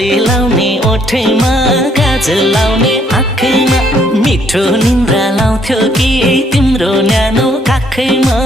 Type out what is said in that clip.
लाली लाउने ओठैमा काजल लाउने आँखैमा मिठो निन्द्रा लाउँथ्यो कि तिम्रो न्यानो काखैमा